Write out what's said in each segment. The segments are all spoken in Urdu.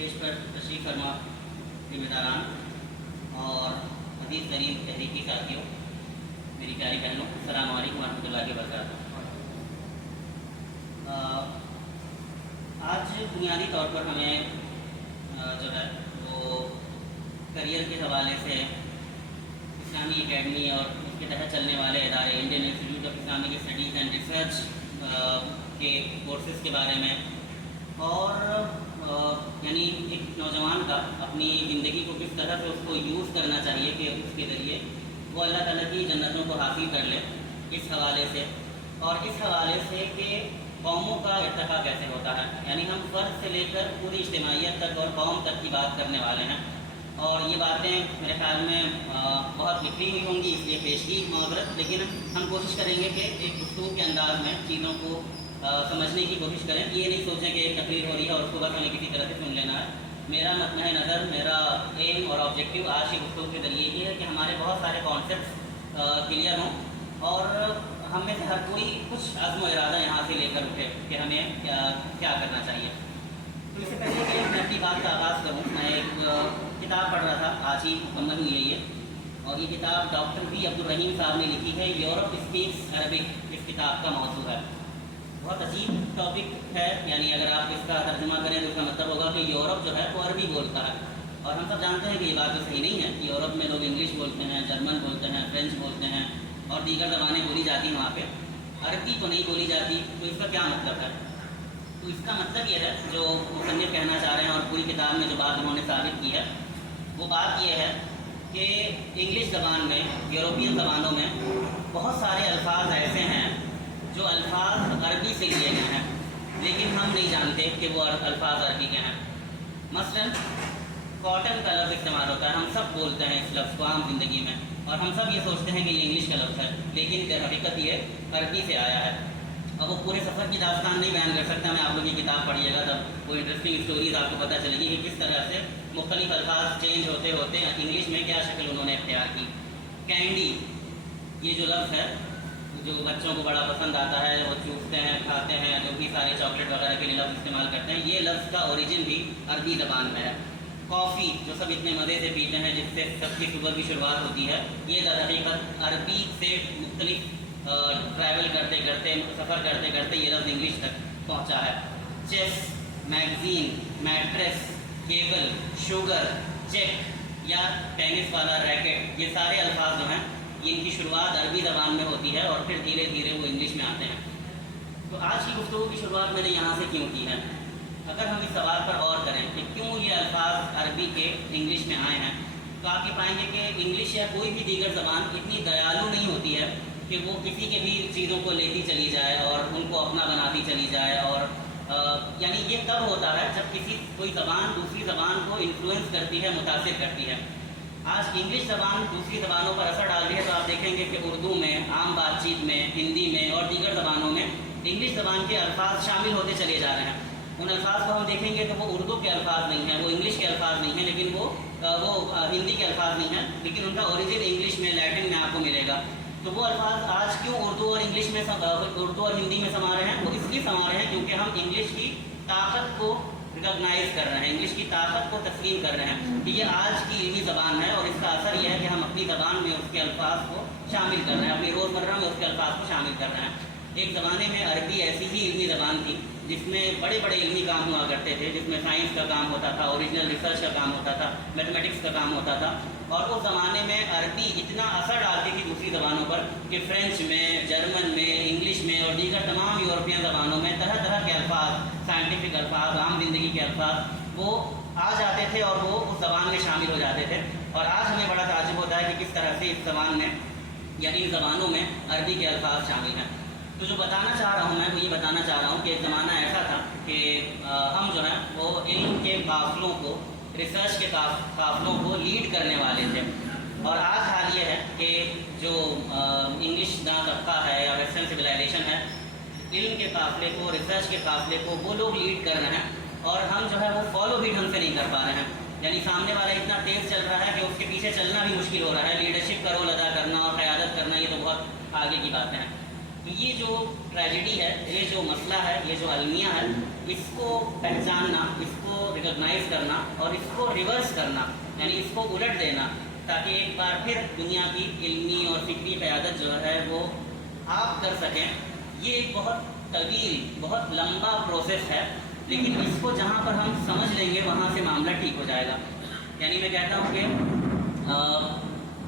اسٹیج پر تشریف فرما ذمہ داران اور عزیز ترین تحریکی ساتھیوں، میری پیاری بہنوں، السلام علیکم ورحمۃ اللہ وبرکاتہ۔ آج بنیادی طور پر ہمیں جو ہے وہ کریئر کے حوالے سے اسلامی اکیڈمی اور اس کے تحت چلنے والے ادارے Indian institute of Islamic studies and research کے کورسز کے بارے میں، اور یعنی ایک نوجوان کا اپنی زندگی کو کس طرح سے اس کو یوز کرنا چاہیے کہ اس کے ذریعے وہ اللہ تعالیٰ کی جنتوں کو حاصل کر لے، اس حوالے سے، اور اس حوالے سے کہ قوموں کا ارتقاء کیسے ہوتا ہے۔ یعنی ہم فرد سے لے کر پوری اجتماعیت تک اور قوم تک کی بات کرنے والے ہیں، اور یہ باتیں میرے خیال میں بہت بکھری ہوئی ہوں گی، اس لیے پیشگی معذرت، لیکن ہم کوشش کریں گے کہ ایک گفتگو کے انداز میں چیزوں کو سمجھنے کی کوشش کریں۔ یہ نہیں سوچیں کہ ایک تقریر ہو رہی ہے اور اس کو بس ہمیں کسی طرح سے سن لینا ہے۔ میرا مطمع نظر، میرا ایم اور آبجیکٹیو آج کی گفتگو کے ذریعے یہ ہے کہ ہمارے بہت سارے کانسیپٹس کلیئر ہوں اور ہم میں سے ہر کوئی کچھ عزم و ارادہ یہاں سے لے کر اٹھے کہ ہمیں کیا کرنا چاہیے۔ تو اس سے پہلے کہ میں اپنی بات کا آغاز کروں، میں ایک کتاب پڑھ رہا تھا، آج ہی مکمل ہوئی ہے یہ، اور یہ کتاب ڈاکٹر بی عبدالرحیم صاحب نے لکھی ہے، یورپ اسپیکس عربک اس کتاب کا موضوع ہے۔ بہت عجیب ٹاپک ہے، یعنی اگر آپ اس کا ترجمہ کریں تو اس کا مطلب ہوگا کہ یورپ جو ہے وہ عربی بولتا ہے، اور ہم سب جانتے ہیں کہ یہ بات تو صحیح نہیں ہے کہ یورپ میں لوگ انگلش بولتے ہیں، جرمن بولتے ہیں، فرینچ بولتے ہیں اور دیگر زبانیں بولی جاتی ہیں، وہاں پہ عربی تو نہیں بولی جاتی۔ تو اس کا کیا مطلب ہے؟ تو اس کا مطلب یہ ہے، جو مصنف کہنا چاہ رہے ہیں اور پوری کتاب میں جو بات انہوں نے ثابت کی ہے، وہ بات یہ ہے کہ انگلش زبان میں، یورپین زبانوں میں بہت سارے الفاظ ایسے ہیں جو الفاظ عربی سے لیے گئے ہیں، لیکن ہم نہیں جانتے کہ وہ الفاظ عربی کے ہیں۔ مثلا کاٹن کا لفظ استعمال ہوتا ہے، ہم سب بولتے ہیں اس لفظ کو عام زندگی میں، اور ہم سب یہ سوچتے ہیں کہ یہ انگلش کا لفظ ہے، لیکن در حقیقت یہ عربی سے آیا ہے۔ اب وہ پورے سفر کی داستان نہیں بیان کر سکتا میں، آپ لوگ یہ کتاب پڑھیے گا تب وہ انٹرسٹنگ اسٹوریز آپ کو پتہ چلے گی کہ کس طرح سے مختلف الفاظ چینج ہوتے ہوتے انگلش میں کیا شکل انہوں نے اختیار کی۔ کینڈی، یہ جو لفظ ہے جو بچوں کو بڑا پسند آتا ہے، وہ چوستے ہیں، کھاتے ہیں، جو بھی سارے چاکلیٹ وغیرہ کے لیے لفظ استعمال کرتے ہیں، یہ لفظ کا اوریجن بھی عربی زبان میں ہے۔ کافی، جو سب اتنے مزے سے پیتے ہیں، جس سے سب کی صبح کی شروعات ہوتی ہے، یہ در حقیقت عربی سے مختلف ٹریول کرتے کرتے، سفر کرتے کرتے یہ لفظ انگلش تک پہنچا ہے۔ Chess, magazine, mattress, cable, sugar, cheque یا ٹینس والا ریکٹ، یہ سارے الفاظ جو ہیں ان کی شروعات عربی زبان میں ہوتی ہے اور پھر دھیرے دھیرے وہ انگلش میں آتے ہیں۔ تو آج کی گفتگو کی شروعات میں نے یہاں سے کیوں کی ہے؟ اگر ہم اس سوال پر غور کریں کہ کیوں یہ الفاظ عربی کے انگلش میں آئے ہیں، تو آپ یہ پائیں گے کہ انگلش یا کوئی بھی دیگر زبان اتنی دیالو نہیں ہوتی ہے کہ وہ کسی کے بھی چیزوں کو لیتی چلی جائے اور ان کو اپنا بناتی چلی جائے، اور یعنی یہ کب ہوتا ہے جب کوئی زبان دوسری زبان کو انفلوئنس کرتی ہے، متاثر کرتی ہے۔ آج انگلش زبان دوسری زبانوں پر اثر ڈال رہی ہے، تو آپ دیکھیں گے کہ اردو میں، عام بات چیت میں، ہندی میں اور دیگر زبانوں میں انگلش زبان کے الفاظ شامل ہوتے چلے جا رہے ہیں۔ ان الفاظ کو ہم دیکھیں گے تو وہ اردو کے الفاظ نہیں ہیں، وہ انگلش کے الفاظ نہیں ہیں، لیکن وہ ہندی کے الفاظ نہیں ہیں، لیکن ان کا اوریجن انگلش میں، لیٹن میں آپ کو ملے گا۔ تو وہ الفاظ آج کیوں اردو اور انگلش میں، اردو اور ہندی میں سما رہے ہیں؟ وہ اس لیے سما رہے ہیں کیونکہ ہم انگلش کی طاقت کو ریکگنائز کر رہے ہیں، انگلش کی طاقت کو تسلیم کر رہے ہیں کہ یہ آج کی علمی زبان ہے، اور اس کا اثر یہ ہے کہ ہم اپنی زبان میں اس کے الفاظ کو شامل کر رہے ہیں، اپنی روزمرہ میں اس کے الفاظ کو شامل کر رہے ہیں۔ ایک زمانے میں عربی ایسی ہی علمی زبان تھی جس میں بڑے بڑے علمی کام ہوا کرتے تھے، جس میں سائنس کا کام ہوتا تھا، اوریجنل ریسرچ کا کام ہوتا تھا، میتھمیٹکس کا کام ہوتا تھا، اور اس زمانے میں عربی اتنا اثر ڈالتی تھی دوسری زبانوں پر کہ فرینچ میں، جرمن میں، انگلش میں اور دیگر تمام یورپین زبانوں میں طرح طرح کے الفاظ، سائنٹیفک الفاظ، عام زندگی کے الفاظ وہ آ جاتے تھے اور وہ اس زبان میں شامل ہو جاتے تھے۔ اور آج ہمیں بڑا تعجب ہوتا ہے کہ کس طرح سے اس زبان میں یا ان زبانوں میں عربی کے الفاظ شامل ہیں۔ تو جو بتانا چاہ رہا ہوں میں، وہ یہ بتانا چاہ رہا ہوں کہ ایک زمانہ ایسا تھا کہ ہم جو ہیں وہ علم کے قافلوں کو، ریسرچ کے قافلوں کو لیڈ کرنے والے تھے، اور آج حال یہ ہے کہ جو انگلش داں طبقہ ہے یا ویسٹرن سویلائزیشن ہے، علم کے قافلے کو، ریسرچ کے قافلے کو وہ لوگ لیڈ کر رہے ہیں، اور ہم جو ہے وہ فالو بھی ڈھنگ سے نہیں کر پا رہے ہیں۔ یعنی سامنے والا اتنا تیز چل رہا ہے کہ اس کے پیچھے چلنا بھی مشکل ہو رہا ہے۔ لیڈرشپ کا رول ادا کرنا اور قیادت کرنا، یہ تو بہت آگے کی باتیں ہیں۔ یہ جو ٹریجڈی ہے، یہ جو مسئلہ ہے، یہ جو المیہ ہے، اس کو پہچاننا، اس کو ریکگنائز کرنا اور اس کو ریورس کرنا، یعنی اس کو الٹ دینا، تاکہ ایک بار پھر دنیا کی علمی اور فکری قیادت جو ہے وہ آپ کر سکیں، یہ ایک بہت طویل، بہت لمبا پروسیس ہے، لیکن اس کو جہاں پر ہم سمجھ لیں گے وہاں سے معاملہ ٹھیک ہو جائے گا۔ یعنی میں کہتا ہوں کہ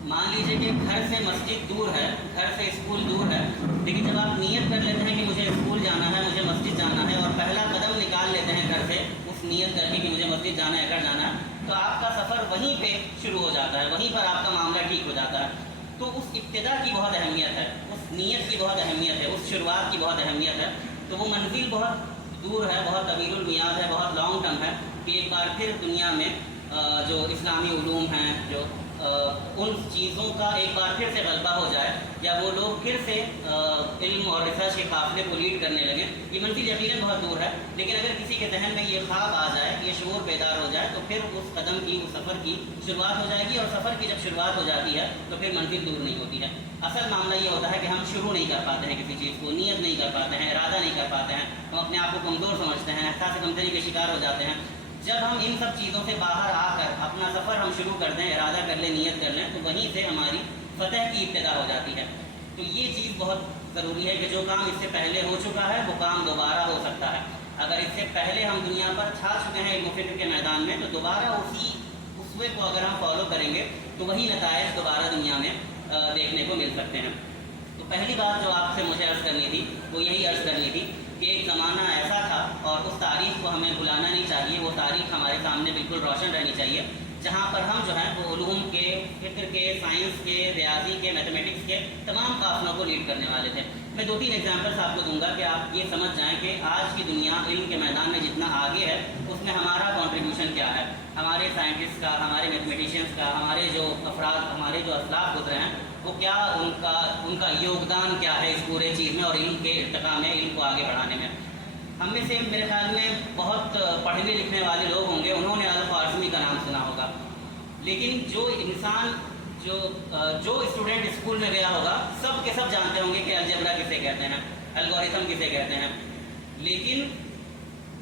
مان لیجئے کہ گھر سے مسجد دور ہے، گھر سے اسکول دور ہے، لیکن جب آپ نیت کر لیتے ہیں کہ مجھے اسکول جانا ہے، مجھے مسجد جانا ہے، اور پہلا قدم نکال لیتے ہیں گھر سے اس نیت کر کے کہ مجھے مسجد جانا ہے، گھر جانا ہے، تو آپ کا سفر وہیں پہ شروع ہو جاتا ہے، وہیں پر آپ کا معاملہ ٹھیک ہو جاتا ہے۔ تو اس ابتدا کی بہت اہمیت ہے، اس نیت کی بہت اہمیت ہے، اس شروعات کی بہت اہمیت ہے۔ تو وہ منزل بہت دور ہے، بہت طویل المیعاد ہے، بہت لانگ ٹرم ہے، کہ ایک بار پھر دنیا میں جو اسلامی علوم ہیں، جو ان چیزوں کا ایک بار پھر سے غلبہ ہو جائے، یا وہ لوگ پھر سے علم اور ریسرچ کے قافلے کو لیڈ کرنے لگیں۔ یہ منزل یقیناً بہت دور ہے، لیکن اگر کسی کے ذہن میں یہ خواب آ جائے، یہ شعور بیدار ہو جائے، تو پھر اس قدم کی، اس سفر کی شروعات ہو جائے گی، اور سفر کی جب شروعات ہو جاتی ہے تو پھر منزل دور نہیں ہوتی ہے۔ اصل معاملہ یہ ہوتا ہے کہ ہم شروع نہیں کر پاتے ہیں کسی چیز کو، نیت نہیں کر پاتے ہیں، ارادہ نہیں کر پاتے ہیں، ہم اپنے آپ کو کمزور سمجھتے ہیں، احساس کمزوری کے شکار ہو جاتے ہیں۔ جب ہم ان سب چیزوں سے باہر آ کر اپنا سفر ہم شروع کر دیں، ارادہ کر لیں، نیت کر لیں، تو وہیں سے ہماری فتح کی ابتدا ہو جاتی ہے۔ تو یہ چیز بہت ضروری ہے کہ جو کام اس سے پہلے ہو چکا ہے وہ کام دوبارہ ہو سکتا ہے۔ اگر اس سے پہلے ہم دنیا پر چھا چکے ہیں علم و فکر کے میدان میں، تو دوبارہ اسی اسوے کو اگر ہم فالو کریں گے تو وہی نتائج دوبارہ دنیا میں دیکھنے کو مل سکتے ہیں۔ تو پہلی بات جو آپ سے مجھے عرض کرنی تھی وہ یہی عرض کرنی تھی کہ ایک زمانہ ایسا تھا، اور اس تاریخ کو ہمیں بھلانا نہیں چاہیے، وہ تاریخ ہمارے سامنے بالکل روشن رہنی چاہیے، جہاں پر ہم جو ہیں وہ علوم کے، فکر کے، سائنس کے، ریاضی کے، میتھمیٹکس کے تمام قافلوں کو لیڈ کرنے والے تھے۔ میں 2-3 ایگزامپلس آپ کو دوں گا کہ آپ یہ سمجھ جائیں کہ آج کی دنیا علم کے میدان میں جتنا آگے ہے اس میں ہمارا کنٹریبیوشن کیا ہے، ہمارے سائنٹسٹ کا، ہمارے میتھمیٹیشینس کا، ہمارے جو افراد، ہمارے جو اسلاف گزرے ہیں، وہ کیا ان کا یوگدان کیا ہے اس پورے چیز میں اور علم کے ارتقاء میں، علم کو آگے بڑھانے میں۔ ہم میں سے میرے خیال میں بہت پڑھنے لکھنے والے لوگ ہوں گے، انہوں نے الخوارزمی کا نام سنا ہوگا، لیکن جو انسان، جو اسٹوڈنٹ اسکول میں گیا ہوگا، سب کے سب جانتے ہوں گے کہ الجبرا کسے کہتے ہیں، الگورتھم کسے کہتے ہیں، لیکن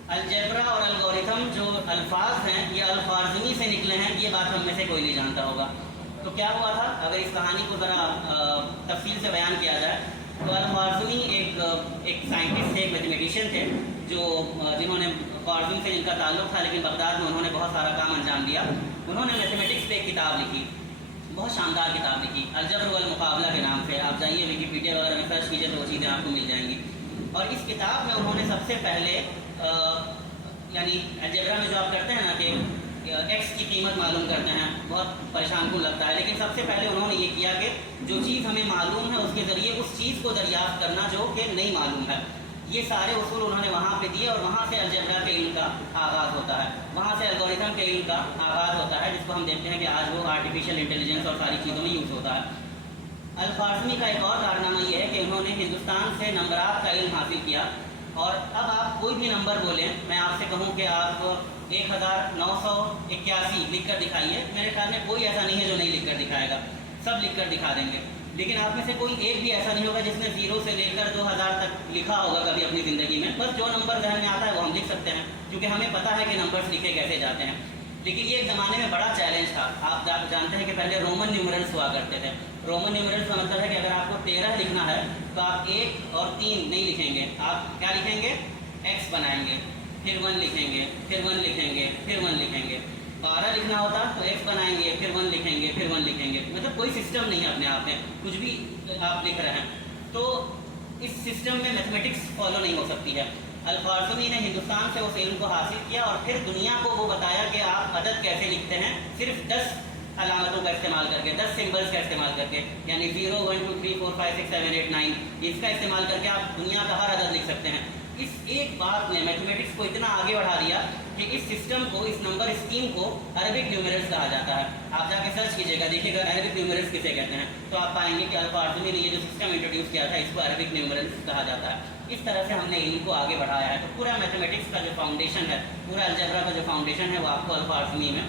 الجبرا اور الگورتھم جو الفاظ ہیں یہ الخوارزمی سے نکلے ہیں، یہ بات ہم میں سے کوئی نہیں جانتا ہوگا۔ تو کیا ہوا تھا، اگر اس کہانی کو ذرا تفصیل سے بیان کیا جائے تو الخوارزمی ایک سائنٹسٹ تھے، ایک میتھمیٹیشین تھے، جنہوں نے خوارزم سے ان کا تعلق تھا، لیکن بغداد میں انہوں نے بہت سارا کام انجام دیا۔ انہوں نے میتھمیٹکس پہ ایک کتاب لکھی، بہت شاندار کتاب لکھی، الجبر والمقابلہ کے نام سے۔ آپ جائیے ویکیپیڈیا وغیرہ میں سرچ کیجیے تو وہ چیزیں آپ کو مل جائیں گی۔ اور اس کتاب میں انہوں نے سب سے پہلے یعنی الجبرا میں جو آپ کرتے ہیں نا کہ ایکس کی قیمت معلوم کرتے ہیں، بہت پریشان کن لگتا ہے، لیکن سب سے پہلے انہوں نے یہ کیا کہ جو چیز ہمیں معلوم ہے اس کے ذریعے اس چیز کو دریافت کرنا جو کہ نہیں معلوم ہے، یہ سارے اصول انہوں نے وہاں پہ دیے، اور وہاں سے الجبرا کے علم کا آغاز ہوتا ہے، وہاں سے الگورتھم کے علم کا آغاز ہوتا ہے، جس کو ہم دیکھتے ہیں کہ آج وہ آرٹیفیشیل انٹیلیجنس اور ساری چیزوں میں یوز ہوتا ہے۔ الخوارزمی کا ایک اور کارنامہ یہ ہے کہ انہوں نے ہندوستان سے نمبرات کا علم حاصل کیا، اور اب آپ کوئی بھی نمبر بولیں، میں آپ سے کہوں کہ آپ 1981 لکھ کر دکھائیے، میرے خیال میں کوئی ایسا نہیں ہے جو نہیں لکھ کر دکھائے گا، سب لکھ کر دکھا دیں گے، لیکن آپ میں سے کوئی ایک بھی ایسا نہیں ہوگا جس نے 0 سے لے کر 2000 تک لکھا ہوگا کبھی اپنی زندگی میں۔ بس جو نمبر ذہن میں آتا ہے وہ ہم لکھ سکتے ہیں، کیونکہ ہمیں پتہ ہے کہ نمبرز لکھے کیسے جاتے ہیں۔ لیکن یہ ایک زمانے میں بڑا چیلنج تھا۔ آپ جانتے ہیں کہ پہلے رومن نیومرلس ہوا کرتے تھے۔ رومن نیومرلس کا مطلب ہے کہ اگر آپ کو 13 لکھنا ہے تو آپ 1 اور 3 نہیں لکھیں گے، آپ کیا لکھیں گے؟ ایکس بنائیں گے، پھر 1 لکھیں گے، پھر 1 لکھیں گے، پھر 1 لکھیں گے۔ 12 لکھنا ہوتا تو ایکس بنائیں گے، پھر 1 لکھیں گے، پھر 1 لکھیں گے، مطلب کوئی سسٹم نہیں ہے اپنے آپ میں، کچھ بھی آپ لکھ رہے ہیں تو اس سسٹم میں میتھمیٹکس فالو نہیں ہو سکتی ہے۔ الخوارزمی نے ہندوستان سے اس علم کو حاصل کیا اور پھر دنیا کو وہ بتایا کہ آپ عدد کیسے لکھتے ہیں، صرف 10 علامتوں کا استعمال کر کے، 10 سمبلس کا استعمال کر کے، یعنی 0 1 2 3 4 5 6 7 8 9 اس کا استعمال کر کے آپ دنیا کا ہر عدد لکھ سکتے ہیں۔ اس ایک بات نے میتھمیٹکس کو اتنا آگے بڑھا دیا کہ اس سسٹم کو، اس نمبر اسکیم کو عربک نیومرلس کہا جاتا ہے۔ آپ جا کے سرچ کیجیے گا، دیکھیے گا عربک نیومرلس کسے کہتے ہیں، تو آپ پائیں گے کہ الخوارزمی نے یہ جو سسٹم انٹروڈیوس کیا تھا اس کو عربک نیومرلس کہا جاتا ہے۔ اس طرح سے ہم نے علم کو آگے بڑھایا ہے۔ تو پورا میتھمیٹکس کا جو فاؤنڈیشن ہے، پورا الجبرا کا جو فاؤنڈیشن ہے وہ آپ کو الخوارزمی میں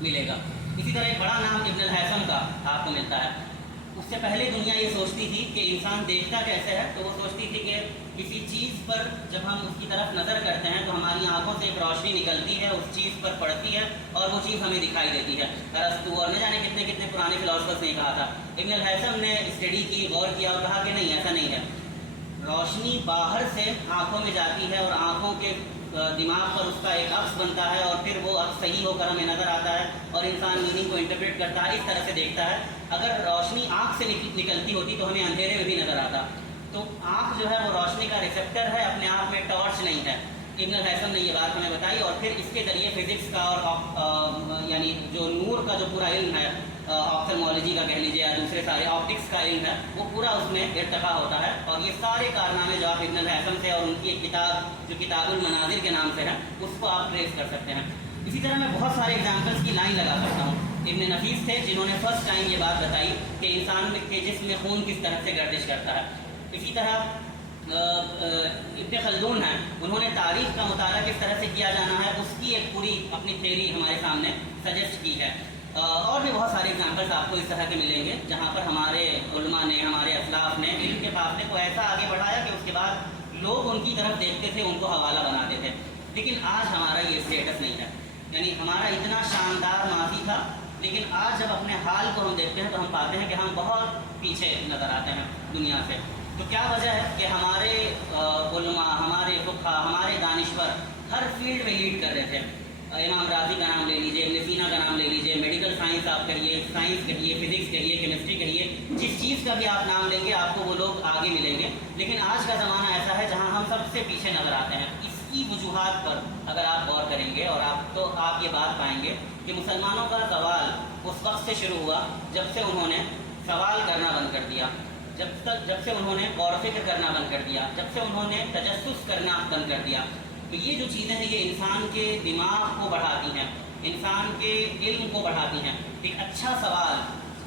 ملے گا۔ اسی طرح ایک بڑا نام ابن الہیثم کا آپ کو ملتا ہے۔ اس سے پہلے دنیا یہ سوچتی تھی کہ انسان دیکھتا کیسے ہے، تو وہ سوچتی تھی کہ کسی چیز پر جب ہم اس کی طرف نظر کرتے ہیں تو ہماری آنکھوں سے ایک روشنی نکلتی ہے، اس چیز پر پڑتی ہے اور وہ چیز ہمیں دکھائی دیتی ہے۔ ارسطو اور نہ جانے کتنے کتنے پرانے فلاسفرز نے کہا تھا۔ ابن الہیثم نے اسٹڈی کی، غور کیا اور کہا کہ نہیں، ایسا نہیں ہے، روشنی باہر سے آنکھوں میں جاتی ہے اور آنکھوں کے دماغ پر اس کا ایک عکس بنتا ہے اور پھر وہ عکس صحیح ہو کر ہمیں نظر آتا ہے اور انسان میننگ کو انٹرپریٹ کرتا ہے، اس طرح سے دیکھتا ہے۔ اگر روشنی آنکھ سے نکلتی ہوتی تو ہمیں اندھیرے میں بھی نظر آتا۔ تو آنکھ جو ہے وہ روشنی کا ریسیپٹر ہے، اپنے آپ میں ٹارچ نہیں ہے۔ ابن الہیثم نے یہ بات ہمیں بتائی اور پھر اس کے ذریعے فزکس کا اور یعنی جو نور کا جو پورا علم ہے، آپتھلمولوجی کا کہہ لیجیے یا دوسرے سارے آپٹکس کا علم ہے، وہ پورا اس میں ارتقا ہوتا ہے۔ اور یہ سارے کارنامے جو آپ ابن الہیثم سے اور ان کی ایک کتاب جو کتاب المناظر کے نام سے ہے اس کو آپ ٹریس کر سکتے ہیں۔ اسی طرح میں بہت سارے ایگزامپلس کی لائن لگا سکتا ہوں۔ ابن نفیس تھے جنہوں نے فرسٹ ٹائم یہ بات بتائی کہ انسان کے جسم میں خون کس طرح سے گردش کرتا ہے۔ اسی طرح ابن خلدون ہیں، انہوں نے تاریخ کا مطالعہ کس طرح سے کیا جانا ہے اس کی ایک پوری اپنی تھیوری ہمارے سامنے سجیسٹ کی ہے۔ اور بھی بہت سارے اگزامپلس آپ کو اس طرح کے ملیں گے جہاں پر ہمارے علماء نے، ہمارے اسلاف نے علم کے قافلے کو ایسا آگے بڑھایا کہ اس کے بعد لوگ ان کی طرف دیکھتے تھے، ان کو حوالہ بناتے تھے۔ لیکن آج ہمارا یہ اسٹیٹس نہیں ہے، یعنی ہمارا اتنا شاندار ماضی تھا، لیکن آج جب اپنے حال کو ہم دیکھتے ہیں تو ہم پاتے ہیں کہ ہم بہت پیچھے نظر آتے ہیں دنیا سے۔ تو کیا وجہ ہے کہ ہمارے علماء، ہمارے فقہا، ہمارے دانشور ہر فیلڈ میں لیڈ کر رہے تھے۔ امام راضی کا نام لے لیجیے، ابن سینا کا نام لے لیجیے، میڈیکل سائنس آپ کہیے، سائنس کہیے، فزکس کہیے، کیمسٹری کہیے، جس چیز کا بھی آپ نام لیں گے آپ کو وہ لوگ آگے ملیں گے۔ لیکن آج کا زمانہ ایسا ہے جہاں ہم سب سے پیچھے نظر آتے ہیں۔ اس کی وجوہات پر اگر آپ غور کریں گے اور آپ یہ بات پائیں گے کہ مسلمانوں کا زوال اس وقت سے شروع ہوا جب سے انہوں نے سوال کرنا بند کر دیا، جب سے انہوں نے غور و فکر کرنا بند کر دیا، جب سے انہوں نے تجسس کرنا بند کر دیا۔ تو یہ جو چیزیں ہیں یہ انسان کے دماغ کو بڑھاتی ہیں، انسان کے علم کو بڑھاتی ہیں۔ ایک اچھا سوال،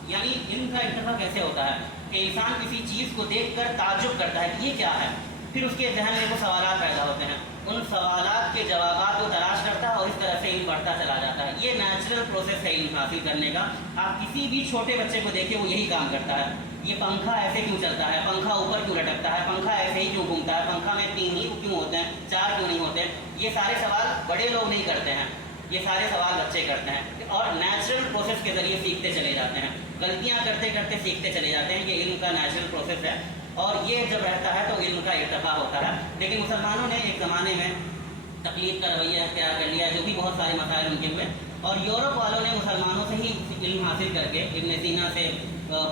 یعنی علم کا ارتقا کیسے ہوتا ہے کہ انسان کسی چیز کو دیکھ کر تعجب کرتا ہے کہ یہ کیا ہے، پھر اس کے ذہن میں وہ سوالات پیدا ہوتے ہیں، ان سوالات کے جوابات کو تلاش کرتا ہے اور اس طرح سے علم بڑھتا چلا جاتا ہے۔ یہ نیچرل پروسیس ہے علم حاصل کرنے کا۔ آپ کسی بھی چھوٹے بچے کو دیکھیں وہ یہی کام کرتا ہے۔ یہ پنکھا ایسے کیوں چلتا ہے، پنکھا اوپر کیوں لٹکتا ہے، پنکھا ایسے ہی کیوں گھومتا ہے، پنکھا میں 3 ہی کیوں ہوتے ہیں، 4 کیوں نہیں ہوتے، یہ سارے سوال بڑے لوگ نہیں کرتے ہیں، یہ سارے سوال بچے کرتے ہیں اور نیچرل پروسیس کے ذریعے سیکھتے چلے جاتے ہیں۔ غلطیاں کرتے کرتے سیکھتے چلے جاتے ہیں، یہ علم کا نیچرل پروسیس ہے اور یہ جب رہتا ہے تو علم کا ارتقا ہوتا ہے۔ لیکن مسلمانوں نے ایک زمانے میں تقلید کا رویہ اختیار کر لیا، جو بھی بہت سارے مسائل ان کے ہوئے، اور یورپ والوں نے مسلمانوں سے ہی علم حاصل کر کے، ابن سینا سے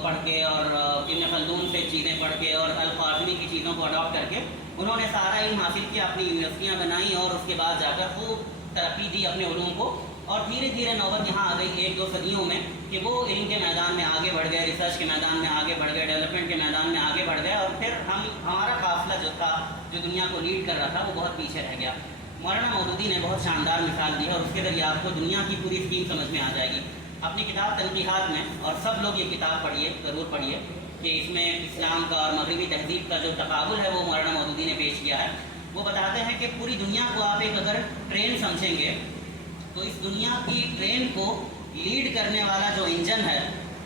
پڑھ کے اور ابن خلدون سے چیزیں پڑھ کے اور القاسمی کی چیزوں کو اڈاپٹ کر کے انہوں نے سارا علم حاصل کیا، اپنی یونیورسٹیاں بنائیں اور اس کے بعد جا کر خوب ترقی دی اپنے علوم کو، اور دھیرے دھیرے نوبت یہاں آ گئی 1-2 صدیوں میں کہ وہ علم کے میدان میں آگے بڑھ گئے، ریسرچ کے میدان میں آگے بڑھ گئے، ڈیولپمنٹ کے میدان میں آگے بڑھ گئے، اور پھر ہمارا قافلہ جو تھا، جو دنیا کو لیڈ کر رہا تھا، وہ بہت پیچھے رہ گیا۔ مولانا مودودی نے بہت شاندار مثال دی ہے اور اس کے ذریعے آپ کو دنیا کی پوری اسکیم سمجھ میں آ جائے گی۔ اپنی کتاب تنقیحات میں، اور سب لوگ یہ کتاب پڑھیے، ضرور پڑھیے، کہ اس میں اسلام کا اور مغربی تہذیب کا جو تقابل ہے وہ مولانا مودودی نے پیش کیا ہے۔ وہ بتاتے ہیں کہ پوری دنیا کو آپ ایک اگر ٹرین سمجھیں گے تو اس دنیا کی ٹرین کو لیڈ کرنے والا جو انجن ہے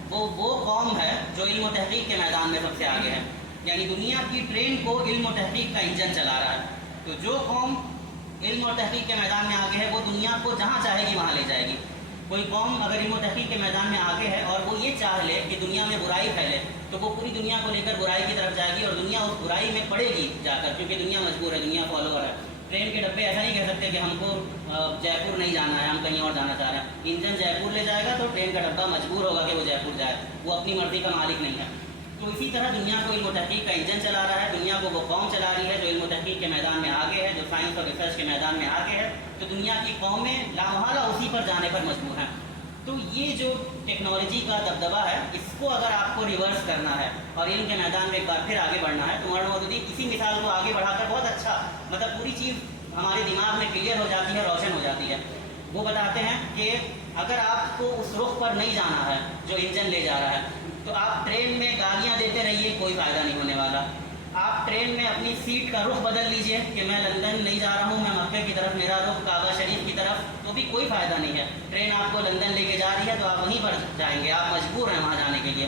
وہ قوم ہے جو علم و تحقیق کے میدان میں سب سے آگے ہے، یعنی دنیا کی ٹرین کو علم و تحقیق کا انجن چلا رہا ہے۔ تو جو قوم علم اور تحقیق کے میدان میں آگے ہے وہ دنیا کو جہاں چاہے گی وہاں لے جائے گی۔ کوئی قوم اگر علم و تحقیق کے میدان میں آگے ہے اور وہ یہ چاہ لے کہ دنیا میں برائی پھیلے تو وہ پوری دنیا کو لے کر برائی کی طرف جائے گی اور دنیا اس برائی میں پڑے گی جا کر، کیونکہ دنیا مجبور ہے، دنیا فالوور ہے۔ ٹرین کے ڈبے ایسا نہیں کہہ سکتے کہ ہم کو جے پور نہیں جانا ہے، ہم کہیں اور جانا چاہ رہے ہیں۔ انجن جے پور لے جائے گا تو ٹرین کا ڈبہ مجبور ہوگا کہ وہ جے پور جائے، وہ اپنی مرضی کا مالک نہیں ہے۔ تو اسی طرح دنیا کو علم و تحقیق کا انجن چلا رہا ہے، دنیا کو وہ قوم چلا رہی ہے جو علم و تحقیق کے میدان میں آگے ہے، جو سائنس اور ریسرچ کے میدان میں آگے ہے۔ تو دنیا کی قومیں لامحالہ اسی پر جانے پر مجبور ہیں۔ تو یہ جو ٹیکنالوجی کا دبدبہ ہے، اس کو اگر آپ کو ریورس کرنا ہے اور علم کے میدان میں ایک بار پھر آگے بڑھنا ہے تو مولانا مودودی اسی مثال کو آگے بڑھا کر بہت اچھا، مطلب پوری چیز ہمارے دماغ میں کلیئر ہو جاتی ہے، روشن ہو جاتی ہے۔ وہ بتاتے ہیں کہ اگر آپ کو اس رخ پر نہیں جانا ہے جو انجن لے جا رہا ہے تو آپ ٹرین میں گالیاں دیتے رہیے، کوئی فائدہ نہیں ہونے والا۔ آپ ٹرین میں اپنی سیٹ کا رخ بدل لیجئے کہ میں لندن نہیں جا رہا ہوں، میں مکہ کی طرف، میرا رخ کعبہ شریف کی طرف، تو بھی کوئی فائدہ نہیں ہے۔ ٹرین آپ کو لندن لے کے جا رہی ہے تو آپ وہیں پر جائیں گے، آپ مجبور ہیں وہاں جانے کے لیے۔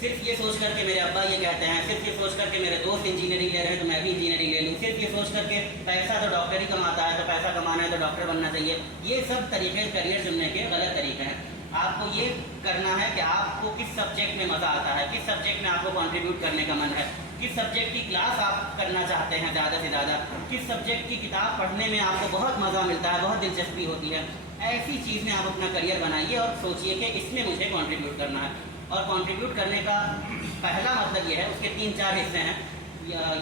صرف یہ سوچ کر کے میرے ابا یہ کہتے ہیں، صرف یہ سوچ کر کے میرے دوست انجینئرنگ لے رہے ہیں تو میں بھی انجینئرنگ لے لوں، صرف یہ سوچ کر کے پیسہ تو ڈاکٹر ہی کماتا ہے تو پیسہ کمانا ہے تو ڈاکٹر بننا چاہیے، یہ سب طریقے کریئر چننے کے غلط طریقے ہیں۔ آپ کو یہ کرنا ہے کہ آپ کو کس سبجیکٹ میں مزہ آتا ہے، کس سبجیکٹ میں آپ کو کنٹریبیوٹ کرنے کا من ہے، کس سبجیکٹ کی کلاس آپ کرنا چاہتے ہیں زیادہ سے زیادہ، کس سبجیکٹ کی کتاب پڑھنے میں آپ کو بہت مزہ ملتا ہے، بہت دلچسپی ہوتی ہے، ایسی چیز میں آپ اپنا کریئر بنائیے اور سوچئے کہ اس میں مجھے کنٹریبیوٹ کرنا ہے۔ اور کنٹریبیوٹ کرنے کا پہلا مطلب یہ ہے، اس کے 3-4 حصے ہیں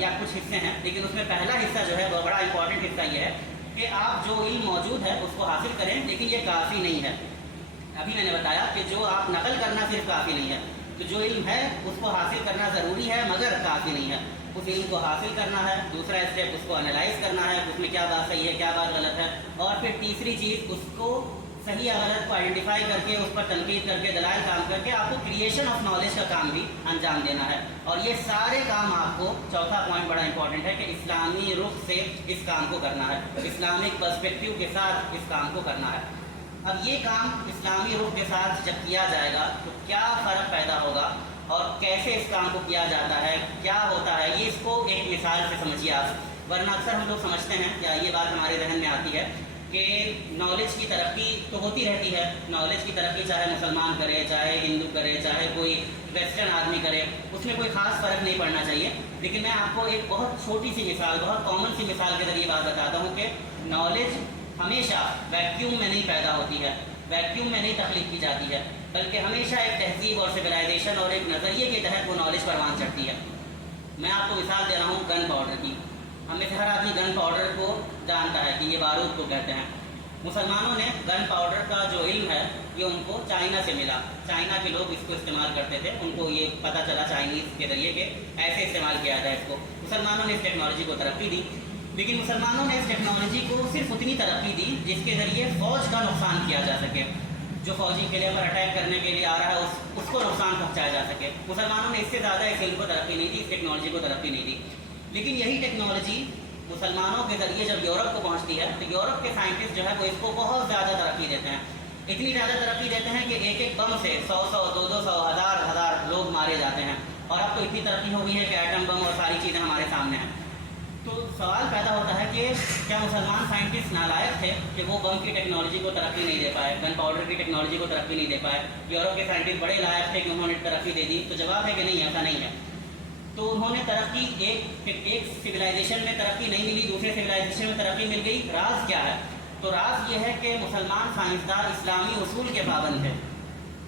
یا کچھ حصے ہیں، لیکن اس میں پہلا حصہ جو ہے وہ بڑا امپورٹنٹ حصہ یہ ہے کہ آپ جو علم موجود ہے اس کو حاصل کریں، لیکن یہ کافی نہیں ہے۔ ابھی میں نے بتایا کہ جو آپ نقل کرنا صرف کافی نہیں ہے، تو جو علم ہے اس کو حاصل کرنا ضروری ہے مگر کافی نہیں ہے، اس علم کو حاصل کرنا ہے۔ دوسرا اسٹیپ اس کو انالائز کرنا ہے، اس میں کیا بات صحیح ہے کیا بات غلط ہے، اور پھر تیسری چیز اس کو صحیح یا غلط کو آئیڈینٹیفائی کر کے اس پر تنقید کر کے دلائل کام کر کے آپ کو کریشن آف نالج کا کام بھی انجام دینا ہے۔ اور یہ سارے کام آپ کو، چوتھا پوائنٹ بڑا امپورٹنٹ ہے کہ اسلامی رخ سے اس کام کو کرنا ہے، اسلامک پرسپیکٹیو کے ساتھ اس کام کو کرنا ہے۔ اب یہ کام اسلامی رخ کے ساتھ جب کیا جائے گا تو کیا فرق پیدا ہوگا اور کیسے اس کام کو کیا جاتا ہے، کیا ہوتا ہے، یہ اس کو ایک مثال سے سمجھیے آپ۔ ورنہ اکثر ہم لوگ سمجھتے ہیں یا یہ بات ہمارے ذہن میں آتی ہے کہ نالج کی ترقی تو ہوتی رہتی ہے، نالج کی ترقی چاہے مسلمان کرے، چاہے ہندو کرے، چاہے کوئی ویسٹرن آدمی کرے، اس میں کوئی خاص فرق نہیں پڑنا چاہیے۔ لیکن میں آپ کو ایک بہت چھوٹی سی مثال، بہت کامن سی مثال کے ذریعے بات بتاتا ہوں کہ نالج ہمیشہ ویکیوم میں نہیں پیدا ہوتی ہے، ویکیوم میں نہیں تخلیق کی جاتی ہے، بلکہ ہمیشہ ایک تہذیب اور سویلائزیشن اور ایک نظریے کے تحت وہ نالج پروان چڑھتی ہے۔ میں آپ کو مثال دے رہا ہوں گن پاؤڈر کی۔ ہم میں سے ہر آدمی گن پاؤڈر کو جانتا ہے کہ یہ بارود کو کہتے ہیں۔ مسلمانوں نے گن پاؤڈر کا جو علم ہے یہ ان کو چائنا سے ملا، چائنا کے لوگ اس کو استعمال کرتے تھے، ان کو یہ پتہ چلا چائنیز کے ذریعے کہ ایسے استعمال کیا جائے اس کو۔ مسلمانوں نے اس ٹیکنالوجی کو ترقی دی، لیکن مسلمانوں نے اس ٹیکنالوجی کو صرف اتنی ترقی دی جس کے ذریعے فوج کا نقصان کیا جا سکے، جو فوجی قلعے پر اٹیک کرنے کے لیے آ رہا ہے اس کو نقصان پہنچایا جا سکے۔ مسلمانوں نے اس سے زیادہ اس علم کو ترقی نہیں دی، اس ٹیکنالوجی کو ترقی نہیں دی۔ لیکن یہی ٹیکنالوجی مسلمانوں کے ذریعے جب یورپ کو پہنچتی ہے تو یورپ کے سائنٹسٹ جو ہے وہ اس کو بہت زیادہ ترقی دیتے ہیں، اتنی زیادہ ترقی دیتے ہیں کہ ایک ایک بم سے 100 200 1000 لوگ مارے جاتے ہیں، اور اب تو اتنی ترقی ہو گئی ہے کہ ایٹم بم اور ساری چیزیں ہمارے سامنے ہیں۔ تو سوال پیدا ہوتا ہے کہ کیا مسلمان سائنٹسٹ نالائق تھے کہ وہ بم کی ٹیکنالوجی کو ترقی نہیں دے پائے، گن پاؤڈر کی ٹیکنالوجی کو ترقی نہیں دے پائے؟ یورپ کے سائنٹسٹ بڑے لائق تھے کہ انہوں نے ترقی دے دی؟ تو جواب ہے کہ نہیں، ایسا نہیں ہے۔ تو انہوں نے ترقی، ایک سویلائزیشن میں ترقی نہیں ملی، دوسرے سویلائزیشن میں ترقی مل گئی۔ راز کیا ہے؟ تو راز یہ ہے کہ مسلمان سائنسدان اسلامی اصول کے پابند ہیں۔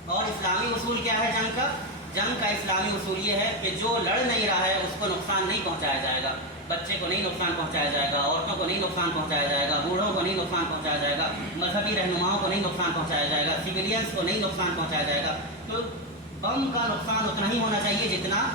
اور اسلامی اصول کیا ہے جنگ کا؟ جنگ کا اسلامی اصول یہ ہے کہ جو لڑ نہیں رہا ہے اس کو نقصان نہیں پہنچایا جائے گا، بچے کو نہیں نقصان پہنچایا جائے گا، عورتوں کو نہیں نقصان پہنچایا جائے گا، بوڑھوں کو نہیں نقصان پہنچایا جائے گا، مذہبی رہنماؤں کو نہیں نقصان پہنچایا جائے گا، سویلینس کو نہیں نقصان پہنچایا جائے گا۔ تو بم کا نقصان اتنا ہی ہونا چاہیے جتنا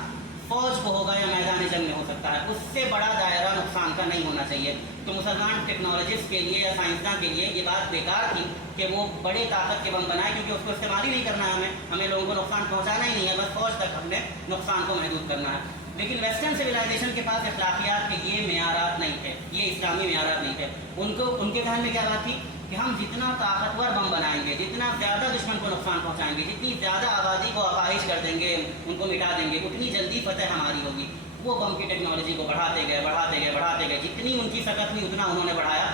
فوج کو ہوگا یا میدان جنگ میں ہو سکتا ہے، اس سے بڑا دائرہ نقصان کا نہیں ہونا چاہیے۔ تو مسلمان ٹیکنالوجسٹ کے لیے یا سائنسداں کے لیے یہ بات بیکار تھی کہ وہ بڑے طاقت کے بم بنائے، کیونکہ اس کو استعمال ہی نہیں کرنا ہے، ہمیں لوگوں کو نقصان پہنچانا ہی نہیں ہے، بس فوج تک ہم نے نقصان کو محدود کرنا ہے۔ لیکن ویسٹرن سویلائزیشن کے پاس اخلاقیات کے یہ معیارات نہیں تھے، یہ اسلامی معیارات نہیں تھے۔ ان کے ذہن میں کیا بات تھی کہ ہم جتنا طاقتور بم بنائیں گے، جتنا زیادہ دشمن کو نقصان پہنچائیں گے، جتنی زیادہ آبادی کو اپاہج کر دیں گے، ان کو مٹا دیں گے، اتنی جلدی فتح ہماری ہوگی۔ وہ بم کی ٹیکنالوجی کو بڑھاتے گئے، جتنی ان کی سکت ہوئی اتنا انہوں نے بڑھایا۔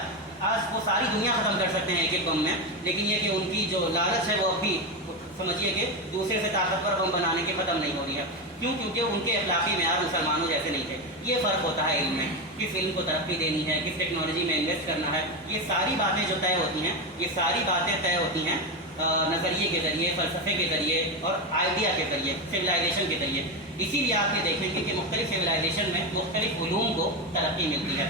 آج وہ ساری دنیا ختم کر سکتے ہیں ایک ایک بم میں، لیکن یہ کہ ان کی جو لالچ ہے وہ اب بھی سمجھیے کہ دوسرے سے طاقتور بم بنانے کی ختم نہیں ہو رہی ہے۔ کیوں؟ کیونکہ ان کے اخلاقی معیار مسلمانوں جیسے نہیں تھے۔ یہ فرق ہوتا ہے علم میں، کس علم کو ترقی دینی ہے، کس ٹیکنالوجی میں انویسٹ کرنا ہے، یہ ساری باتیں جو طے ہوتی ہیں، یہ ساری باتیں طے ہوتی ہیں نظریے کے ذریعے، فلسفے کے ذریعے اور آئیڈیا کے ذریعے، سویلائزیشن کے ذریعے۔ اسی لیے آپ یہ دیکھیں گے کہ مختلف سویلائزیشن میں مختلف علوم کو ترقی ملتی ہے۔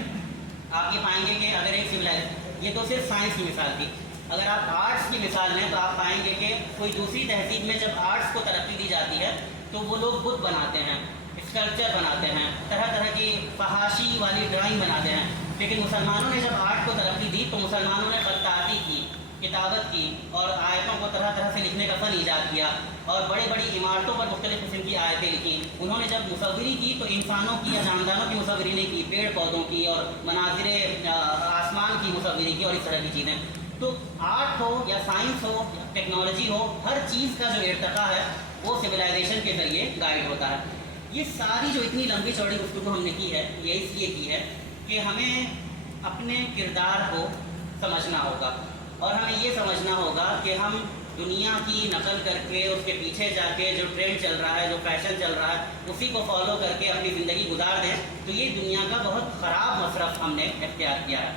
آپ یہ پائیں گے کہ اگر ایک سویلائزیشن، یہ تو صرف سائنس کی مثال تھی، اگر آپ آرٹس کی مثال لیں تو آپ پائیں گے کہ کوئی دوسری تہذیب میں جب آرٹس کو ترقی دی جاتی ہے تو وہ لوگ بت بناتے ہیں، اسکلپچر بناتے ہیں، طرح طرح کی فحاشی والی ڈرائنگ بناتے ہیں۔ لیکن مسلمانوں نے جب آرٹ کو ترقی دی تو مسلمانوں نے خطاطی کی، کتابت کی، اور آیتوں کو طرح طرح سے لکھنے کا فن ایجاد کیا، اور بڑی بڑی عمارتوں پر مختلف قسم کی آیتیں لکھیں۔ انہوں نے جب مصوری کی تو انسانوں کی یا جانداروں کی مصوری نہیں کی، پیڑ پودوں کی اور مناظر آسمان کی مصوری کی اور اس طرح کی چیزیں۔ تو آرٹ ہو یا سائنس ہو یا ٹیکنالوجی ہو، ہر چیز کا جو ارتقاء ہے وہ سویلائزیشن کے ذریعے گائیڈ ہوتا ہے۔ یہ ساری جو اتنی لمبی چوڑی گفتگو ہم نے کی ہے، یہ اس لیے کی ہے کہ ہمیں اپنے کردار کو سمجھنا ہوگا، اور ہمیں یہ سمجھنا ہوگا کہ ہم دنیا کی نقل کر کے اس کے پیچھے جا کے جو ٹرینڈ چل رہا ہے، جو فیشن چل رہا ہے، اسی کو فالو کر کے اپنی زندگی گزار دیں تو یہ دنیا کا بہت خراب مصرف ہم نے اختیار کیا ہے۔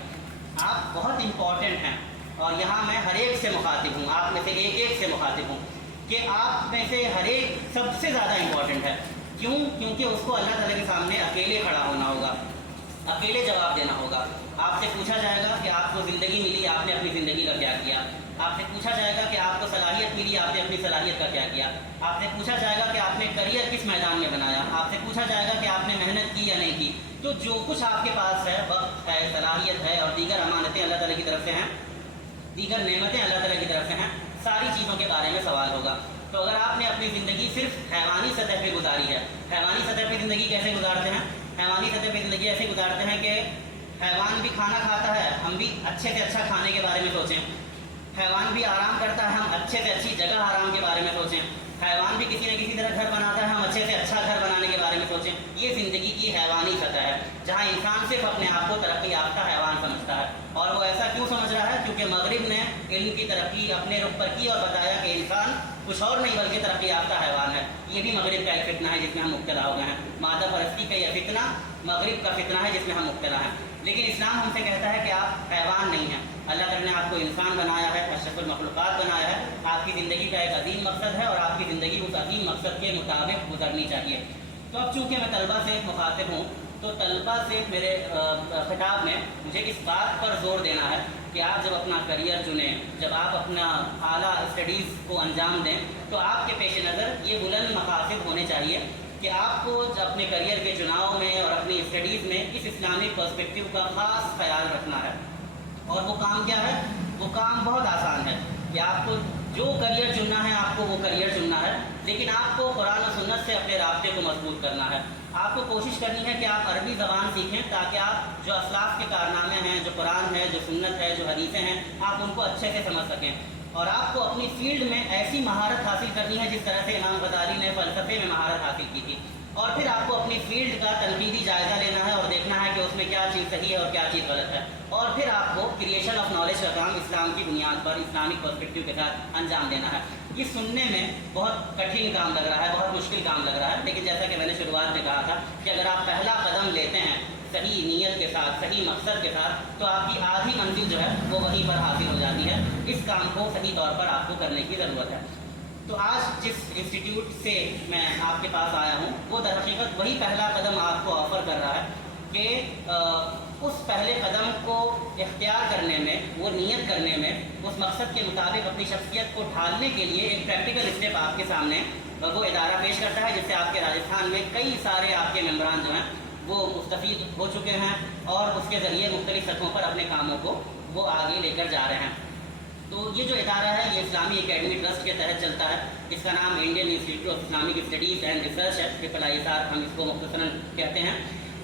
آپ بہت امپورٹنٹ ہیں، اور یہاں میں ہر ایک سے مخاطب ہوں، آپ میں سے ایک ایک سے مخاطب ہوں کہ آپ میں سے ہر ایک سب سے زیادہ امپورٹنٹ ہے۔ کیوں؟ کیونکہ اس کو اللہ تعالیٰ کے سامنے اکیلے کھڑا ہونا ہوگا، اکیلے جواب دینا ہوگا۔ آپ سے پوچھا جائے گا کہ آپ کو زندگی ملی، آپ نے اپنی زندگی کا کیا کیا؟ آپ سے پوچھا جائے گا کہ آپ کو صلاحیت ملی، آپ نے اپنی صلاحیت کا کیا کیا؟ آپ سے پوچھا جائے گا کہ آپ نے کریئر کس میدان میں بنایا؟ آپ سے پوچھا جائے گا کہ آپ نے محنت کی یا نہیں کی؟ تو جو کچھ آپ کے پاس ہے، وقت ہے، صلاحیت ہے، اور دیگر امانتیں اللہ تعالیٰ کی طرف سے ہیں، دیگر نعمتیں اللہ تعالیٰ کی طرف سے ہیں، ساری چیزوں کے بارے میں سوال ہوگا۔ تو اگر آپ نے اپنی زندگی صرف حیوانی سطح پہ گزاری ہے، حیوانی سطح پہ زندگی کیسے گزارتے ہیں؟ حیوانی سطح پہ زندگی ایسے گزارتے ہیں کہ حیوان بھی کھانا کھاتا ہے، ہم بھی اچھے سے اچھا کھانے کے بارے میں سوچیں۔ حیوان بھی آرام کرتا ہے، ہم اچھے سے اچھی جگہ آرام کے بارے میں سوچیں۔ حیوان بھی کسی نہ کسی طرح گھر بناتا ہے، ہم اچھے سے اچھا گھر بنانے کے بارے میں سوچیں۔ یہ زندگی کی حیوانی سطح ہے، جہاں انسان صرف اپنے آپ کو ترقی یافتہ حیوان سمجھتا ہے۔ اور وہ ایسا کیوں سمجھ رہا ہے؟ کیونکہ مغرب نے علم کی ترقی اپنے رخ پر کی اور بتایا کہ انسان کچھ اور نہیں بلکہ ترقی یافتہ حیوان ہے۔ یہ بھی مغرب کا ایک فتنہ ہے جس میں ہم مبتلا ہو گئے ہیں۔ مادہ پرستی کا یہ فتنہ مغرب کا فتنہ ہے جس میں ہم مبتلا ہیں۔ لیکن اسلام ہم سے کہتا ہے کہ آپ حیوان نہیں ہیں، اللہ تعالیٰ نے آپ کو انسان بنایا ہے، اشرف المخلوقات بنایا ہے۔ آپ کی زندگی کا ایک عظیم مقصد ہے، اور آپ کی زندگی اس عظیم مقصد کے مطابق گزرنی چاہیے۔ تو اب چونکہ میں طلبہ سے مخاطب ہوں، تو طلبہ سے میرے خطاب میں مجھے اس بات پر زور دینا ہے کہ آپ جب اپنا کریئر چنیں، جب آپ اپنا اعلیٰ اسٹڈیز کو انجام دیں، تو آپ کے پیش نظر یہ بلند مقاصد ہونے چاہیے کہ آپ کو اپنے کریئر کے چناؤ میں اور اپنی اسٹڈیز میں اس اسلامک پرسپیکٹیو کا خاص خیال رکھنا ہے۔ اور وہ کام کیا ہے؟ وہ کام بہت آسان ہے کہ آپ کو جو کریئر چننا ہے، آپ کو وہ کریئر چننا ہے، لیکن آپ کو قرآن و سنت سے اپنے رابطے کو مضبوط کرنا ہے۔ آپ کو کوشش کرنی ہے کہ آپ عربی زبان سیکھیں، تاکہ آپ جو اسلاف کے کارنامے ہیں، جو قرآن ہے، جو سنت ہے، جو حدیثیں ہیں، آپ ان کو اچھے سے سمجھ سکیں۔ اور آپ کو اپنی فیلڈ میں ایسی مہارت حاصل کرنی ہے جس طرح سے امام غزالی نے فلسفے میں مہارت حاصل کی تھی۔ اور پھر آپ کو اپنی فیلڈ کا تنقیدی جائزہ لینا ہے اور دیکھنا ہے کہ اس میں کیا چیز صحیح ہے اور کیا چیز غلط ہے۔ اور پھر آپ کو کریشن آف نالج کا کام اسلام کی بنیاد پر اسلامک پرسپیکٹیو کے ساتھ انجام دینا ہے۔ یہ سننے میں بہت کٹھن کام لگ رہا ہے، بہت مشکل کام لگ رہا ہے، لیکن جیسا کہ میں نے شروعات میں کہا تھا کہ اگر آپ پہلا قدم لیتے ہیں صحیح نیت کے ساتھ، صحیح مقصد کے ساتھ، تو آپ کی آدھی منزل جو ہے وہ وہیں پر حاصل ہو جاتی ہے۔ اس کام کو صحیح طور پر آپ کو کرنے کی ضرورت ہے۔ تو آج جس انسٹیٹیوٹ سے میں آپ کے پاس آیا ہوں، وہ در حقیقت وہی پہلا قدم آپ کو آفر کر رہا ہے کہ اس پہلے قدم کو اختیار کرنے میں، وہ نیت کرنے میں، اس مقصد کے مطابق اپنی شخصیت کو ڈھالنے کے لیے ایک پریکٹیکل اسٹیپ آپ کے سامنے وہ ادارہ پیش کرتا ہے، جس سے آپ کے راجستھان میں کئی سارے آپ کے ممبران جو ہیں وہ مستفید ہو چکے ہیں، اور اس کے ذریعے مختلف سطحوں پر اپنے کاموں کو وہ آگے لے کر جا رہے ہیں۔ تو یہ جو ادارہ ہے یہ اسلامی اکیڈمی ٹرسٹ کے تحت چلتا ہے۔ اس کا نام Indian institute of Islamic studies and research ہے، IISR ہم اس کو مختصراً کہتے ہیں۔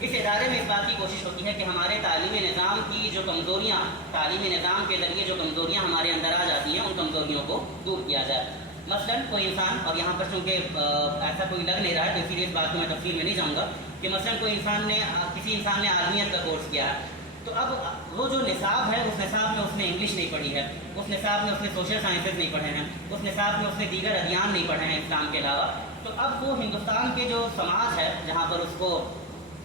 اس ادارے میں اس بات کی کوشش ہوتی ہے کہ ہمارے تعلیمی نظام کی جو کمزوریاں، تعلیمی نظام کے ذریعے جو کمزوریاں ہمارے اندر آ جاتی ہیں، ان کمزوریوں کو دور کیا جائے۔ مثلاً کوئی انسان، اور یہاں پر چونکہ ایسا کوئی لگ نہیں رہا ہے تو اسی لیے اس بات کو میں تفصیل میں نہیں جاؤں گا، کہ مثلاً کسی انسان نے عالمیت کا کورس کیا ہے، تو اب وہ جو نصاب ہے اس نصاب میں اس نے انگلش نہیں پڑھی ہے، اس نصاب میں اس نے سوشل سائنسز نہیں پڑھے ہیں، اس نصاب میں اس نے دیگر ادیان نہیں پڑھے ہیں اسلام کے علاوہ، تو اب وہ ہندوستان کے جو سماج ہے جہاں پر اس کو